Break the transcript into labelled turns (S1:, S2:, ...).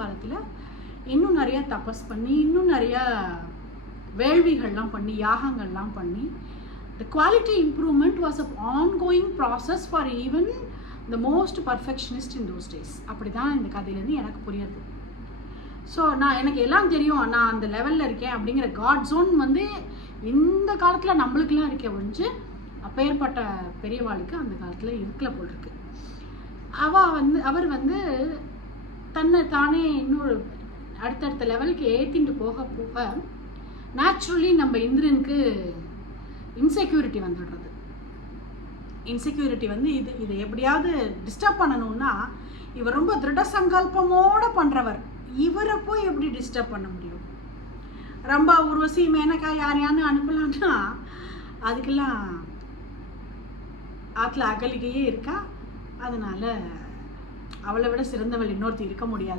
S1: காலத்தில் இன்னும் நிறையா தபஸ் பண்ணி இன்னும் நிறையா வேள்விகள்லாம் பண்ணி யாகங்கள்லாம் பண்ணி the quality improvement was a ongoing process for even the most perfectionist in those days அப்படி தான் இந்த கதையிலேருந்து எனக்கு புரியுது. ஸோ நான் எனக்கு எல்லாம் தெரியும். நான் அந்த லெவலில் இருக்கேன் அப்படிங்கிற காட் ஜோன் வந்து இந்த காலத்தில் நம்மளுக்கெல்லாம் இருக்க ஒழிஞ்சு அப்பேற்பட்ட பெரியவாளுக்கு அந்த காலத்தில் இருக்கல போல் இருக்கு. அவ வந்து அவர் வந்து தன்னை தானே இன்னொரு அடுத்தடுத்த லெவலுக்கு ஏற்றிட்டு போக போக நேச்சுரலி நம்ம இந்திரனுக்கு இன்செக்யூரிட்டி வந்துடுறது. இன்செக்யூரிட்டி வந்து இது இதை எப்படியாவது டிஸ்டர்ப் பண்ணணும்னா இவர் ரொம்ப திருட சங்கல்பமோடு பண்ணுறவர் இவரை போய் எப்படி டிஸ்டர்ப் பண்ண முடியும்? ரொம்ப உருவசி மேனக்கா யார் யாருன்னு அனுப்பலான்னா அதுக்கெல்லாம் ஆற்றுல அகலிகையே இருக்கா? அதனால அவளை விட சிறந்தவள் இன்னொருத்தி இருக்க முடியாது.